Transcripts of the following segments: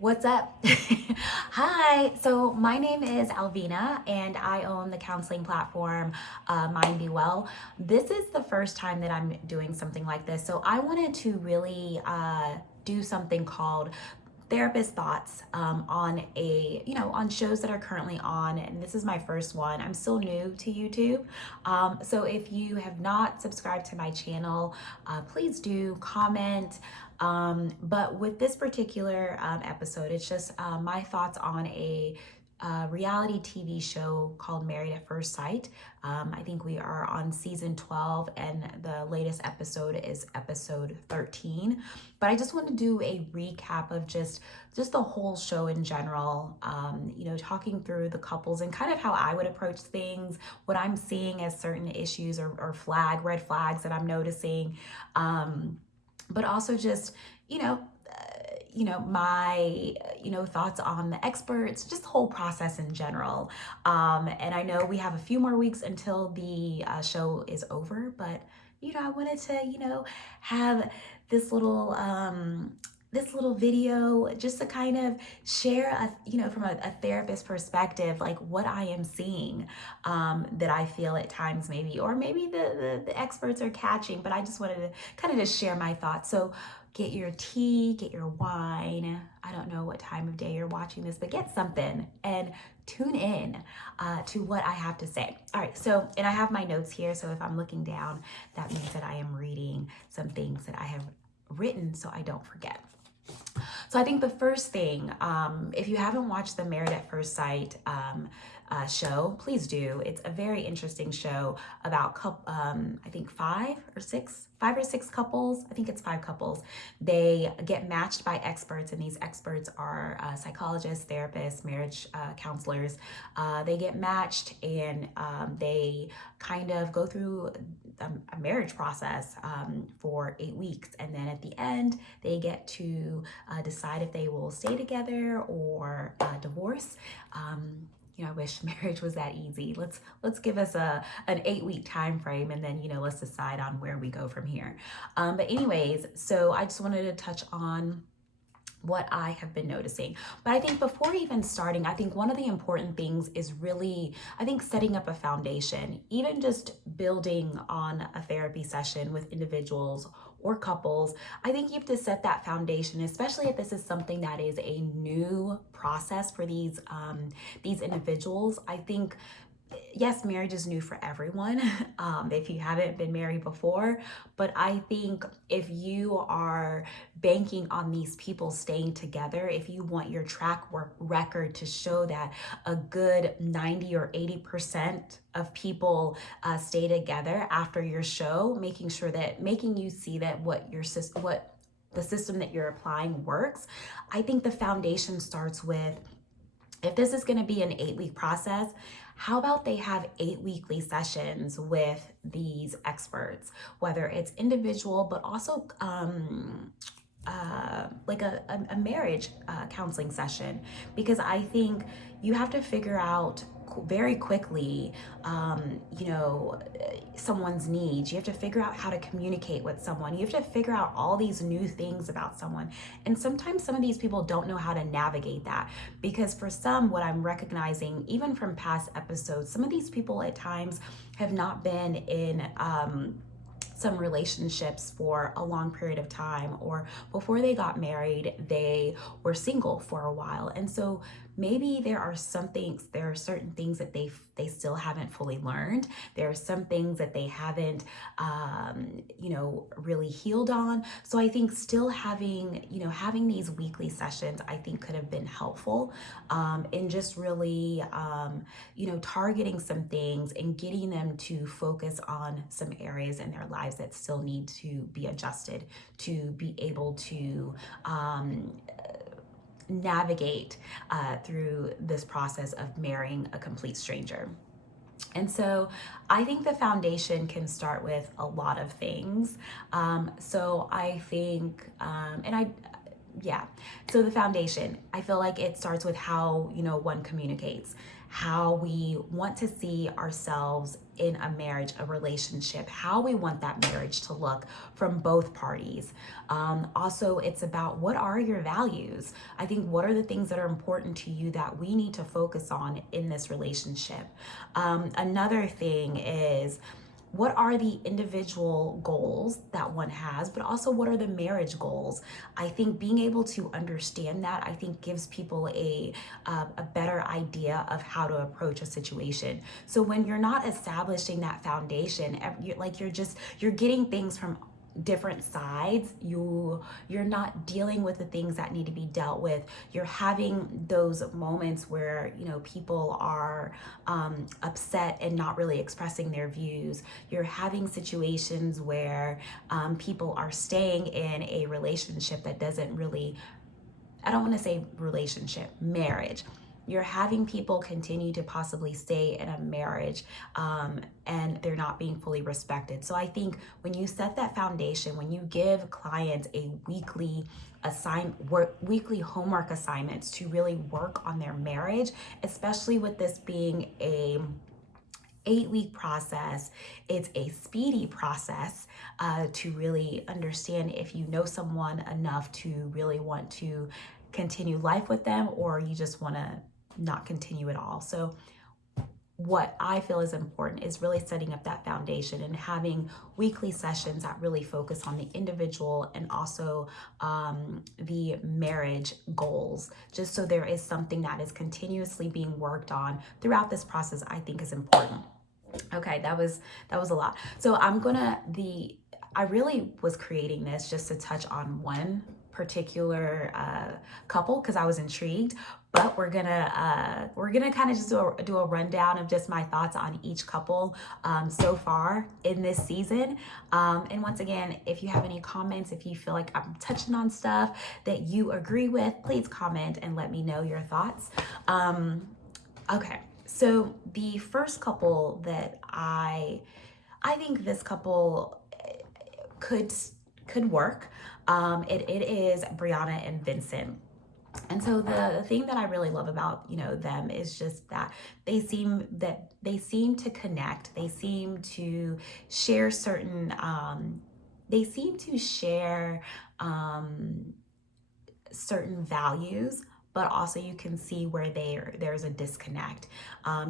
What's up? Hi, so my name is Alvina and I own the counseling platform Mind Be Well. This is the first time that I'm doing something like this, so I wanted to really do something called therapist thoughts on on shows that are currently on, and this is my first one. I'm still new to YouTube, so if you have not subscribed to my channel, please do comment. But with this particular episode, it's just my thoughts on a reality TV show called Married at First Sight. I think we are on season 12 and the latest episode is episode 13. But I just want to do a recap of just the whole show in general, talking through the couples and kind of how I would approach things, what I'm seeing as certain issues or red flags that I'm noticing. But also just, my, thoughts on the experts, just the whole process in general. And I know we have a few more weeks until the show is over, but, I wanted to, have this little, video just to kind of share from a therapist perspective, like what I am seeing, that I feel at times maybe, or maybe the experts are catching, but I just wanted to kind of just share my thoughts. So get your tea, get your wine. I don't know what time of day you're watching this, but get something and tune in to what I have to say. All right, so, and I have my notes here, so if I'm looking down, that means that I am reading some things that I have written so I don't forget. So I think the first thing, if you haven't watched the Married at First Sight show, please do. It's a very interesting show about, I think five or six couples. I think it's 5 couples. They get matched by experts, and these experts are psychologists, therapists, marriage counselors. They get matched, and they kind of go through a marriage process for 8 weeks, and then at the end they get to decide if they will stay together or divorce. I wish marriage was that easy. Let's give us an 8-week time frame, and then let's decide on where we go from here. But anyways, so I just wanted to touch on what I have been noticing. But I think before even starting, I think one of the important things is really, I think, setting up a foundation, even just building on a therapy session with individuals or couples. I think you have to set that foundation, especially if this is something that is a new process for these individuals. I think, yes, marriage is new for everyone, if you haven't been married before, but I think if you are banking on these people staying together, if you want your record to show that a good 90 or 80% of people stay together after your show, making you see that what the system that you're applying works, I think the foundation starts with, if this is going to be an 8-week process, how about they have 8 weekly sessions with these experts, whether it's individual, but also like a marriage counseling session, because I think you have to figure out very quickly, someone's needs. You have to figure out how to communicate with someone. You have to figure out all these new things about someone. And sometimes some of these people don't know how to navigate that, because for some, what I'm recognizing, even from past episodes, some of these people at times have not been in some relationships for a long period of time, or before they got married, they were single for a while. And so maybe there are certain things that they still haven't fully learned. There are some things that they haven't, really healed on. So I think still having these weekly sessions, I think could have been helpful in just really, targeting some things and getting them to focus on some areas in their lives that still need to be adjusted to be able to navigate through this process of marrying a complete stranger. And so I think the foundation can start with a lot of things. So I think, so the foundation, I feel like it starts with how, one communicates. how we want to see ourselves in a marriage, a relationship, how we want that marriage to look from both parties. Also, it's about what are your values? I think what are the things that are important to you that we need to focus on in this relationship? Another thing is, what are the individual goals that one has, but also what are the marriage goals? I think being able to understand that, I think gives people a better idea of how to approach a situation. So when you're not establishing that foundation, you're getting things from different sides. You're not dealing with the things that need to be dealt with. You're having those moments where people are upset and not really expressing their views. You're having situations where people are staying in a relationship that doesn't really, I don't want to say relationship, marriage. You're having people continue to possibly stay in a marriage and they're not being fully respected. So I think when you set that foundation, when you give clients a weekly homework assignments to really work on their marriage, especially with this being a 8-week process, it's a speedy process to really understand if you know someone enough to really want to continue life with them, or you just want to not continue at all. So what I feel is important is really setting up that foundation and having weekly sessions that really focus on the individual and also the marriage goals, just so there is something that is continuously being worked on throughout this process. I think is important. Okay, that was a lot. So I really was creating this just to touch on one particular couple because I was intrigued, but we're gonna kind of just do a rundown of just my thoughts on each couple so far in this season. And once again, if you have any comments, if you feel like I'm touching on stuff that you agree with, please comment and let me know your thoughts. Okay, so the first couple that I think this couple could work. It is Brianna and Vincent. And so the thing that I really love about them is just that they seem to connect. They seem to share certain certain values, but also you can see where there's a disconnect.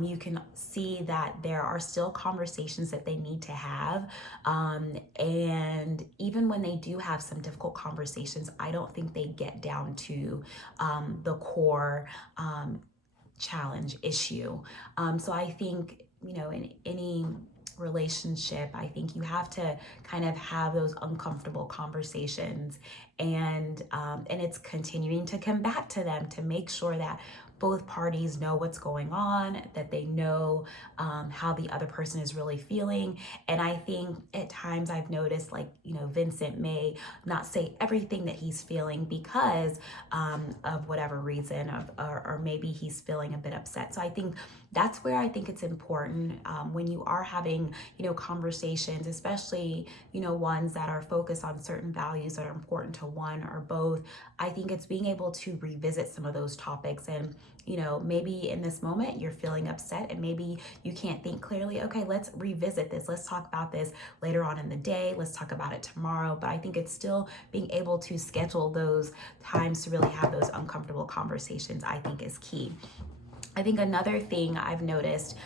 You can see that there are still conversations that they need to have. And even when they do have some difficult conversations, I don't think they get down to the core challenge issue. So I think, in any relationship, I think you have to kind of have those uncomfortable conversations, and it's continuing to come back to them to make sure that both parties know what's going on, that they know how the other person is really feeling. And I think at times I've noticed, Vincent may not say everything that he's feeling because of whatever reason, or maybe he's feeling a bit upset. So I think that's where I think it's important when you are having, conversations, especially, ones that are focused on certain values that are important to one or both. I think it's being able to revisit some of those topics. And maybe in this moment you're feeling upset and maybe you can't think clearly. Okay, let's revisit this. Let's talk about this later on in the day. Let's talk about it tomorrow. But I think it's still being able to schedule those times to really have those uncomfortable conversations, I think is key. I think another thing I've noticed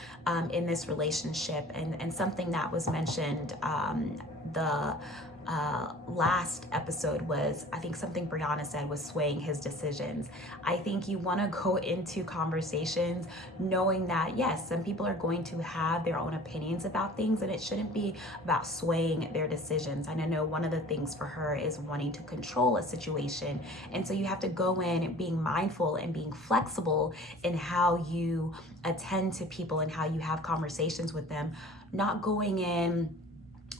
in this relationship, and something that was mentioned the last episode, was I think something Brianna said was swaying his decisions. I think you want to go into conversations knowing that yes, some people are going to have their own opinions about things, and it shouldn't be about swaying their decisions. And I know one of the things for her is wanting to control a situation, and so you have to go in being mindful and being flexible in how you attend to people and how you have conversations with them, not going in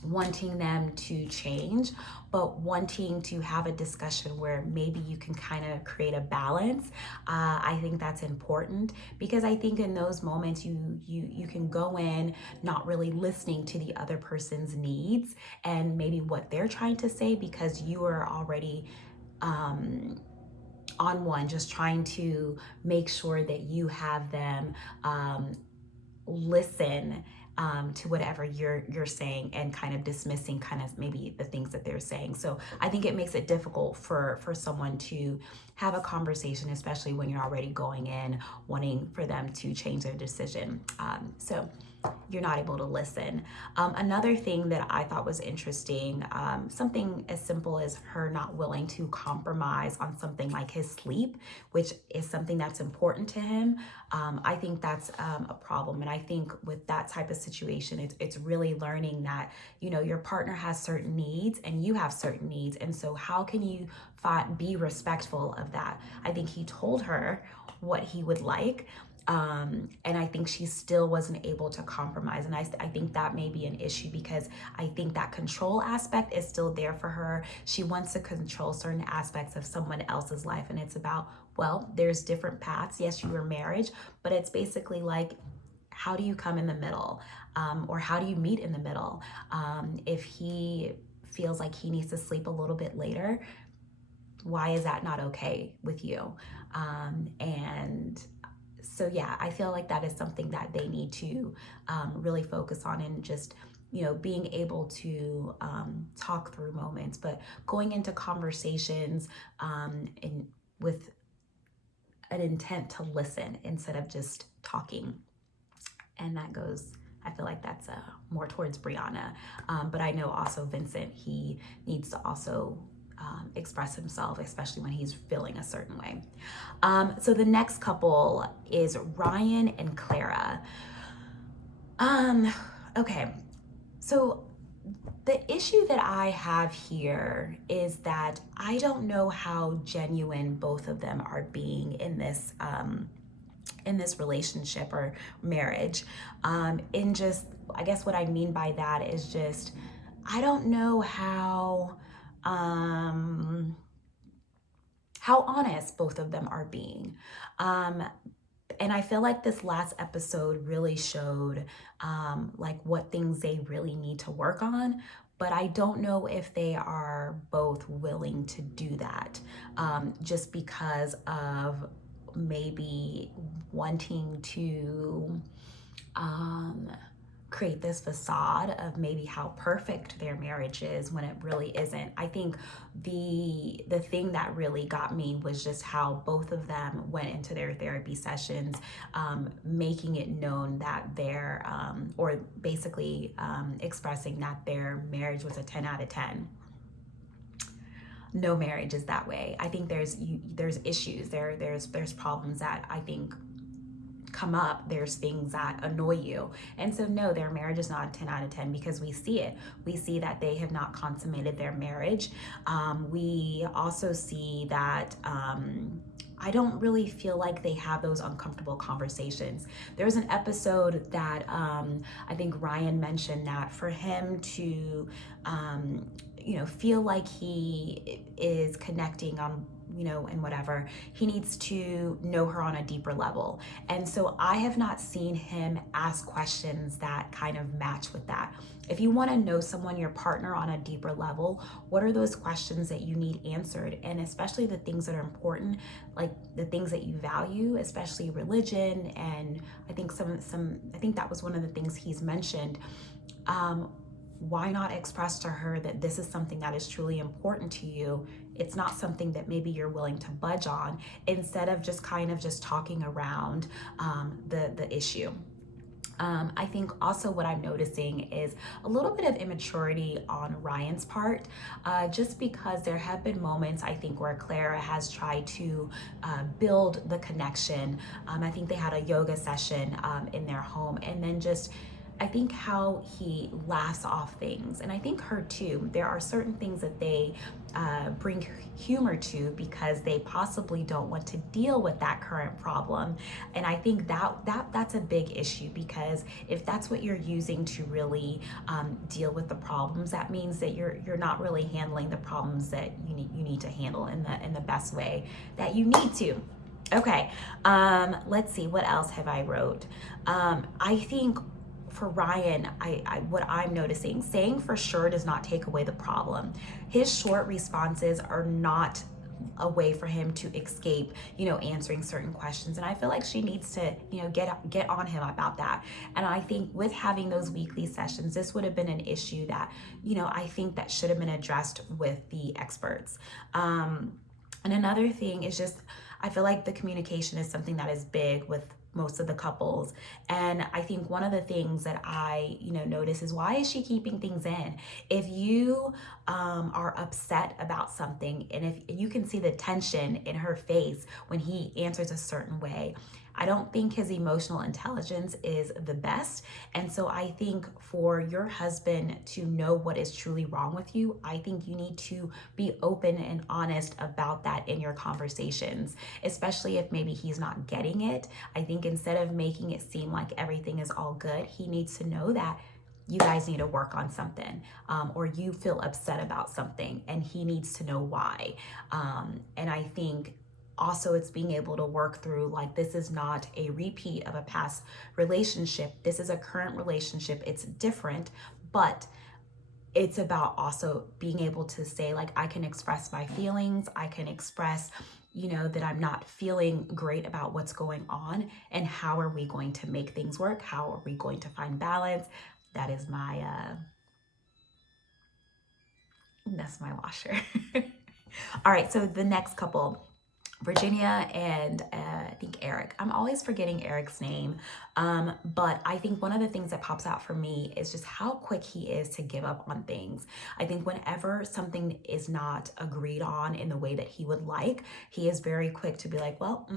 wanting them to change, but wanting to have a discussion where maybe you can kind of create a balance. I think that's important, because I think in those moments you can go in not really listening to the other person's needs and maybe what they're trying to say, because you are already on one, just trying to make sure that you have them listen to whatever you're saying, and kind of dismissing kind of maybe the things that they're saying. So I think it makes it difficult for someone to have a conversation, especially when you're already going in wanting for them to change their decision. So you're not able to listen. Another thing that I thought was interesting, something as simple as her not willing to compromise on something like his sleep, which is something that's important to him. I think that's a problem. And I think with that type of situation, it's really learning that, you know, your partner has certain needs and you have certain needs. And so how can you be respectful of that? I think he told her what he would like. And I think she still wasn't able to compromise. And I think that may be an issue, because I think that control aspect is still there for her. She wants to control certain aspects of someone else's life. And it's about, well, there's different paths. Yes, you were married, but it's basically like, how do you come in the middle? Or how do you meet in the middle? If he feels like he needs to sleep a little bit later, why is that not okay with you? And so yeah, I feel like that is something that they need to really focus on, and just, you know, being able to talk through moments, but going into conversations with an intent to listen instead of just talking. And that goes, I feel like that's more towards Brianna. But I know also Vincent, he needs to also express himself, especially when he's feeling a certain way. So the next couple is Ryan and Clara. Okay, so the issue that I have here is that I don't know how genuine both of them are being in this relationship or marriage. In just, I guess what I mean by that is just, I don't know how honest both of them are being. And I feel like this last episode really showed like what things they really need to work on, but I don't know if they are both willing to do that, just because of maybe wanting to create this facade of maybe how perfect their marriage is when it really isn't. I think the thing that really got me was just how both of them went into their therapy sessions, making it known that they're, or basically expressing that their marriage was a 10 out of 10. No marriage is that way. I think there's issues, there's problems that I think come up, there's things that annoy you. And so no, their marriage is not a 10 out of 10, because we see it. We see that they have not consummated their marriage. We also see that I don't really feel like they have those uncomfortable conversations. There's an episode that I think Ryan mentioned that for him to feel like he is connecting on, and whatever, he needs to know her on a deeper level. And so I have not seen him ask questions that kind of match with that. If you want to know someone, your partner, on a deeper level, what are those questions that you need answered? And especially the things that are important, like the things that you value, especially religion. And I think I think that was one of the things he's mentioned. Why not express to her that this is something that is truly important to you? It's not something that maybe you're willing to budge on, instead of just kind of just talking around the issue. I think also what I'm noticing is a little bit of immaturity on Ryan's part, just because there have been moments, I think, where Clara has tried to build the connection. I think they had a yoga session in their home, and then just, I think how he laughs off things, and I think her too. There are certain things that they bring humor to because they possibly don't want to deal with that current problem. And I think that's a big issue, because if that's what you're using to really deal with the problems, that means that you're not really handling the problems that you need to handle in the best way that you need to. Okay, let's see, what else have I wrote? I think for Ryan, what I'm noticing, saying for sure does not take away the problem. His short responses are not a way for him to escape, answering certain questions. And I feel like she needs to, get on him about that. And I think with having those weekly sessions, this would have been an issue that, I think that should have been addressed with the experts. And another thing is just, I feel like the communication is something that is big with most of the couples. And I think one of the things that I, notice is, why is she keeping things in? If you are upset about something, and if you can see the tension in her face when he answers a certain way, I don't think his emotional intelligence is the best. And so I think for your husband to know what is truly wrong with you, I think you need to be open and honest about that in your conversations, especially if maybe he's not getting it. I think instead of making it seem like everything is all good, he needs to know that you guys need to work on something, or you feel upset about something, and he needs to know why. And I think also it's being able to work through, like, this is not a repeat of a past relationship. This is a current relationship. It's different, but it's about also being able to say, like, I can express my feelings. I can express, that I'm not feeling great about what's going on, and how are we going to make things work? How are we going to find balance? That is that's my washer. All right, so the next couple, Virginia and I think Eric. I'm always forgetting Eric's name, but I think one of the things that pops out for me is just how quick he is to give up on things. I think whenever something is not agreed on in the way that he would like, he is very quick to be like, well,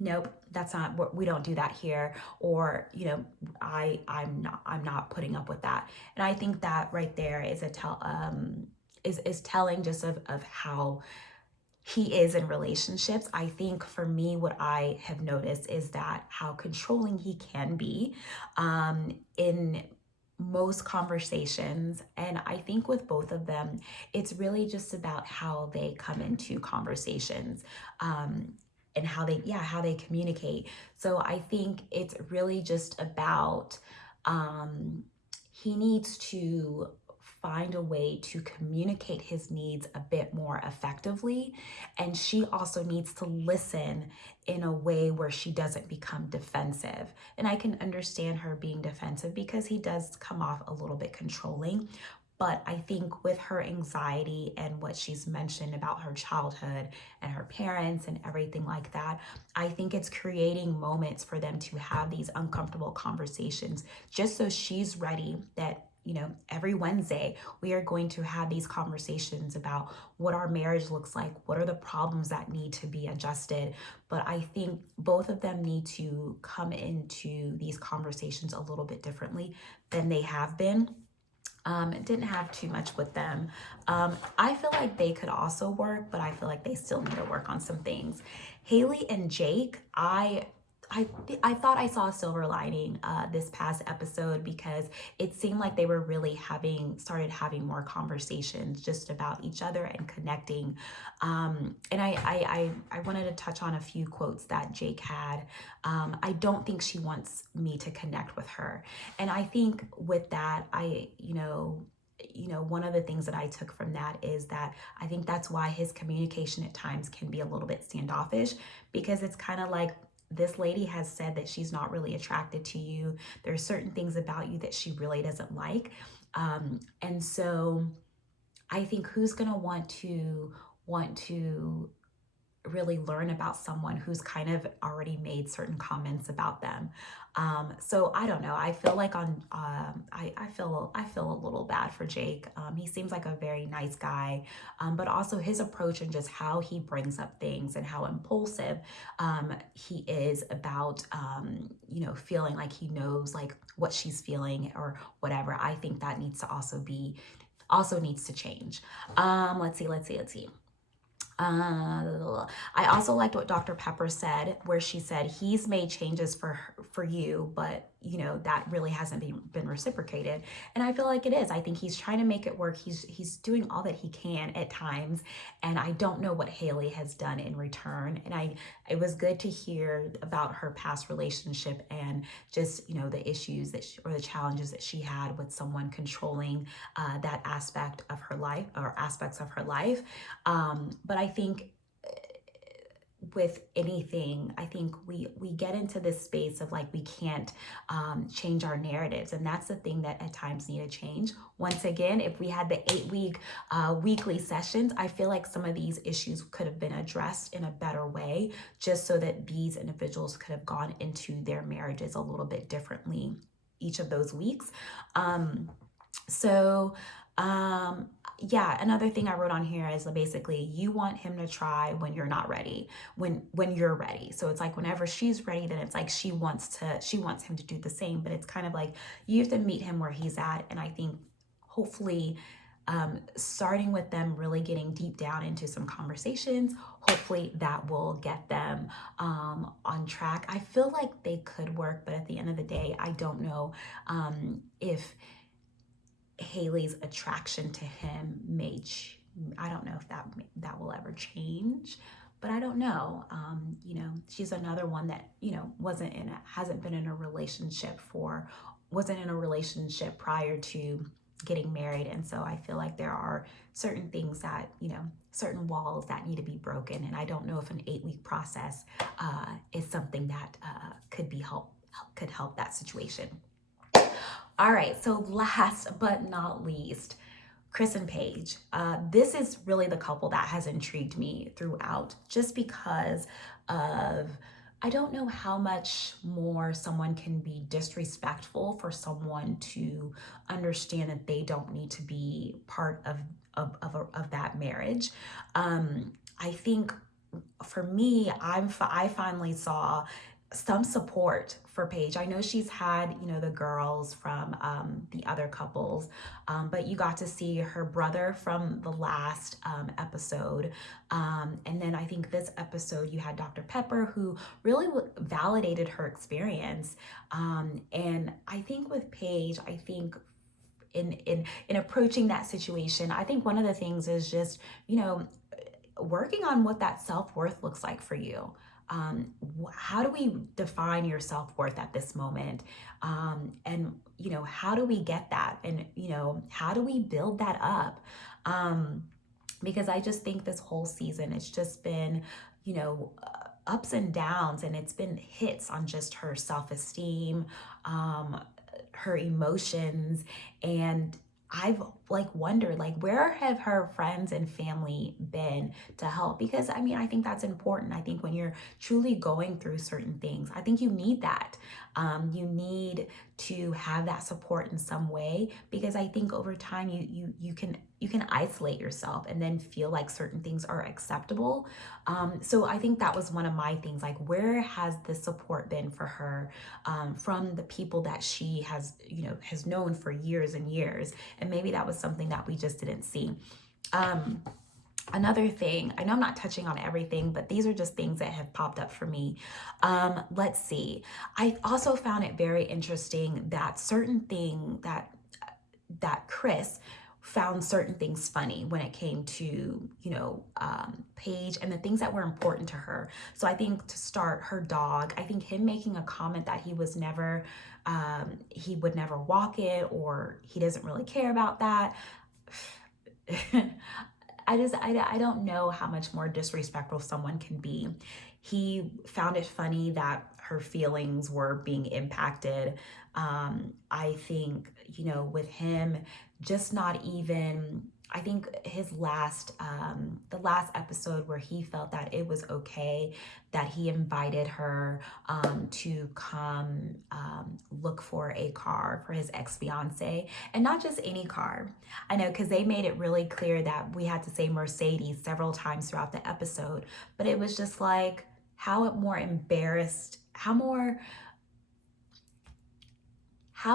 nope, that's not what, we don't do that here, or I'm not putting up with that. And I think that right there is is telling just of how he is in relationships. I think for me, what I have noticed is that how controlling he can be in most conversations. And I think with both of them, it's really just about how they come into conversations, and how they communicate. So I think it's really just about, he needs to find a way to communicate his needs a bit more effectively. And she also needs to listen in a way where she doesn't become defensive. And I can understand her being defensive because he does come off a little bit controlling. But I think with her anxiety and what she's mentioned about her childhood and her parents and everything like that, I think it's creating moments for them to have these uncomfortable conversations, just so she's ready that, every Wednesday, we are going to have these conversations about what our marriage looks like, what are the problems that need to be adjusted. But I think both of them need to come into these conversations a little bit differently than they have been. Didn't have too much with them. I feel like they could also work, but I feel like they still need to work on some things. Haley and Jake, I thought I saw a silver lining this past episode, because it seemed like they were really started having more conversations just about each other and connecting. And I wanted to touch on a few quotes that Jake had. I don't think she wants me to connect with her. And I think with that, one of the things that I took from that is that I think that's why his communication at times can be a little bit standoffish, because it's kind of like, this lady has said that she's not really attracted to you. There are certain things about you that she really doesn't like. And so I think who's going to want to really learn about someone who's kind of already made certain comments about them. So I don't know. I feel like I feel a little bad for Jake. He seems like a very nice guy, but also his approach and just how he brings up things and how impulsive he is about, feeling like he knows like what she's feeling or whatever. I think that needs to also needs to change. Let's see. I also liked what Dr. Pepper said, where she said, he's made changes for you, but that really hasn't been reciprocated. And I feel like it is. I think he's trying to make it work. He's doing all that he can at times. And I don't know what Haley has done in return. And it was good to hear about her past relationship and just, the issues or the challenges that she had with someone controlling that aspect of her life, or aspects of her life. But I think with anything, I think we get into this space of like, we can't change our narratives. And that's the thing that at times need to change. Once again, if we had the 8-week weekly sessions, I feel like some of these issues could have been addressed in a better way, just so that these individuals could have gone into their marriages a little bit differently each of those weeks. Yeah, another thing I wrote on here is basically, you want him to try when you're not ready, when you're ready. So it's like whenever she's ready, then it's like she wants him to do the same. But it's kind of like, you have to meet him where he's at. And I think hopefully starting with them really getting deep down into some conversations, hopefully that will get them on track. I feel like they could work, but at the end of the day, I don't know if Haley's attraction to him I don't know if that will ever change, but I don't know. She's another one that, hasn't been in a relationship wasn't in a relationship prior to getting married. And so I feel like there are certain things that, certain walls that need to be broken. And I don't know if an 8-week process is something that could help that situation. All right, so last but not least, Chris and Paige. This is really the couple that has intrigued me throughout, just because of, I don't know how much more someone can be disrespectful for someone to understand that they don't need to be part of that marriage. I think for me, I finally saw some support for Paige. I know she's had, the girls from the other couples, but you got to see her brother from the last episode. And then I think this episode you had Dr. Pepper, who really validated her experience. And I think with Paige, I think in approaching that situation, I think one of the things is just, working on what that self-worth looks like for you. How do we define your self-worth at this moment? And, how do we get that? And, how do we build that up? Because I just think this whole season, it's just been, ups and downs, and it's been hits on just her self-esteem, her emotions. And I've wondered, where have her friends and family been to help? Because I think that's important. I think when you're truly going through certain things, I think you need that. You need to have that support in some way, because I think over time you can isolate yourself and then feel like certain things are acceptable. So I think that was one of my things, where has the support been for her from the people that she has known for years and years? And maybe that was something that we just didn't see. Another thing, I know I'm not touching on everything, but these are just things that have popped up for me. Let's see. I also found it very interesting that certain thing that Chris found certain things funny when it came to, Paige and the things that were important to her. So I think, to start, her dog, I think him making a comment that he would never walk it, or he doesn't really care about that. I don't know how much more disrespectful someone can be. He found it funny that her feelings were being impacted. I think, with him, just not even, I think his the last episode where he felt that it was okay that he invited her to come look for a car for his ex-fiance, and not just any car. I know, because they made it really clear that we had to say Mercedes several times throughout the episode, but it was just like, how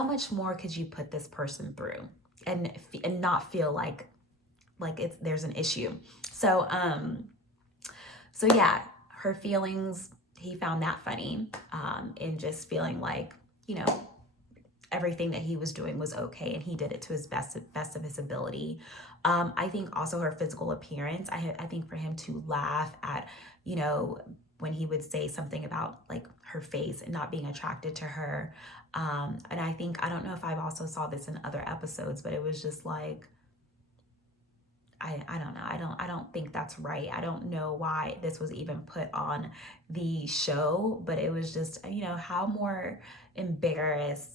much more could you put this person through and not feel like there's an issue? So yeah, her feelings, he found that funny, and just feeling like, everything that he was doing was okay, and he did it to his best of his ability. I think also her physical appearance. I think for him to laugh at, you know, when he would say something about like her face and not being attracted to her. And I think, I don't know if I've also saw this in other episodes, but it was just like, I don't know. I don't think that's right. I don't know why this was even put on the show, but it was just, you know, how more embarrassed,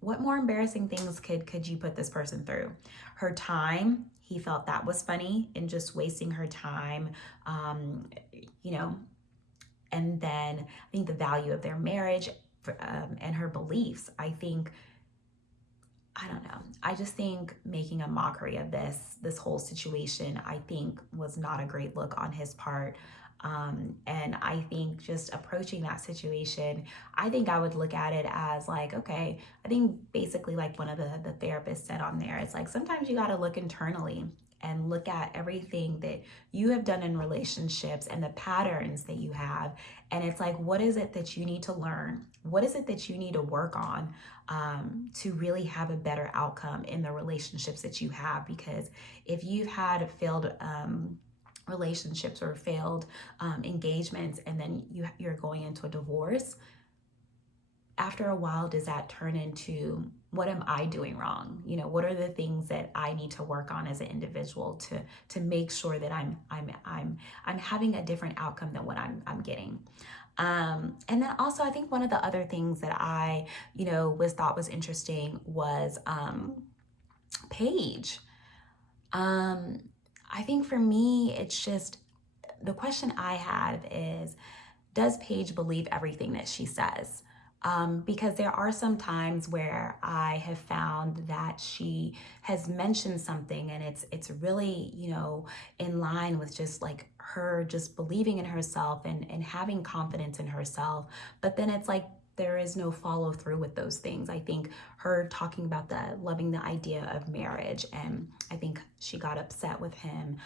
what more embarrassing things could you put this person through? Her time, he felt that was funny and just wasting her time, you know, and then I think the value of their marriage, and her beliefs. I think, I don't know. I just think making a mockery of this whole situation, I think was not a great look on his part. And I think just approaching that situation, I think I would look at it as like, okay, I think basically like one of the therapists said on there, it's like sometimes you got to look internally and look at everything that you have done in relationships and the patterns that you have. And it's like, what is it that you need to learn? What is it that you need to work on, to really have a better outcome in the relationships that you have? Because if you've had failed relationships or failed engagements, and then you're going into a divorce, after a while, does that turn into, what am I doing wrong? You know, what are the things that I need to work on as an individual to make sure that I'm having a different outcome than what I'm getting. And then also, I think one of the other things that I, you know, thought was interesting was Paige. I think for me, it's just, the question I have is, does Paige believe everything that she says? Because there are some times where I have found that she has mentioned something and it's really, you know, in line with just like her just believing in herself and having confidence in herself. But then it's like there is no follow through with those things. I think her talking about loving the idea of marriage, and I think she got upset with him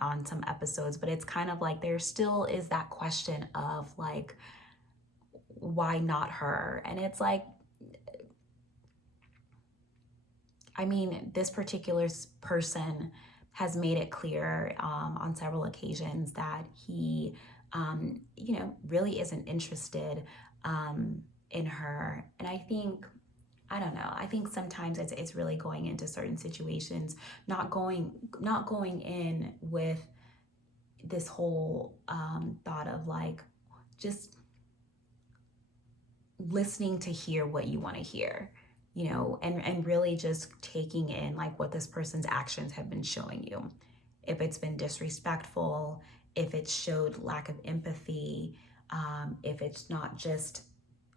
on some episodes, but it's kind of like there still is that question of like, why not her? And it's like, I mean, this particular person has made it clear on several occasions that he, you know, really isn't interested in her. And I think, I don't know, I think sometimes it's really going into certain situations, not going in with this whole thought of like just listening to hear what you want to hear, you know, and really just taking in like what this person's actions have been showing you. If it's been disrespectful, if it showed lack of empathy, if it's not just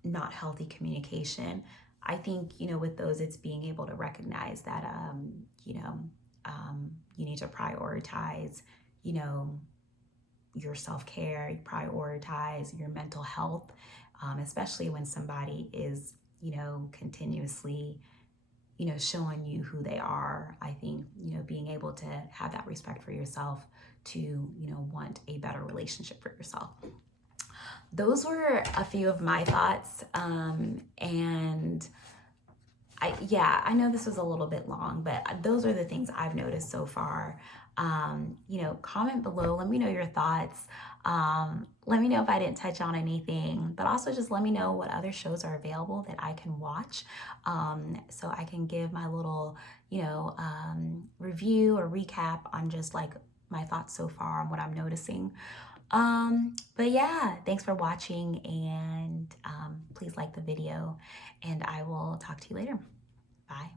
not healthy communication. I think, you know, with those, it's being able to recognize that, you know, you need to prioritize, you know, your self-care, prioritize your mental health, especially when somebody is, you know, continuously, you know, showing you who they are. I think, you know, being able to have that respect for yourself to, you know, want a better relationship for yourself. Those were a few of my thoughts. And I know this was a little bit long, but those are the things I've noticed so far. You know, comment below, let me know your thoughts. Let me know if I didn't touch on anything, but also just let me know what other shows are available that I can watch, so I can give my little, you know, review or recap on just like my thoughts so far on what I'm noticing. But yeah, thanks for watching, and please like the video, and I will talk to you later. Bye.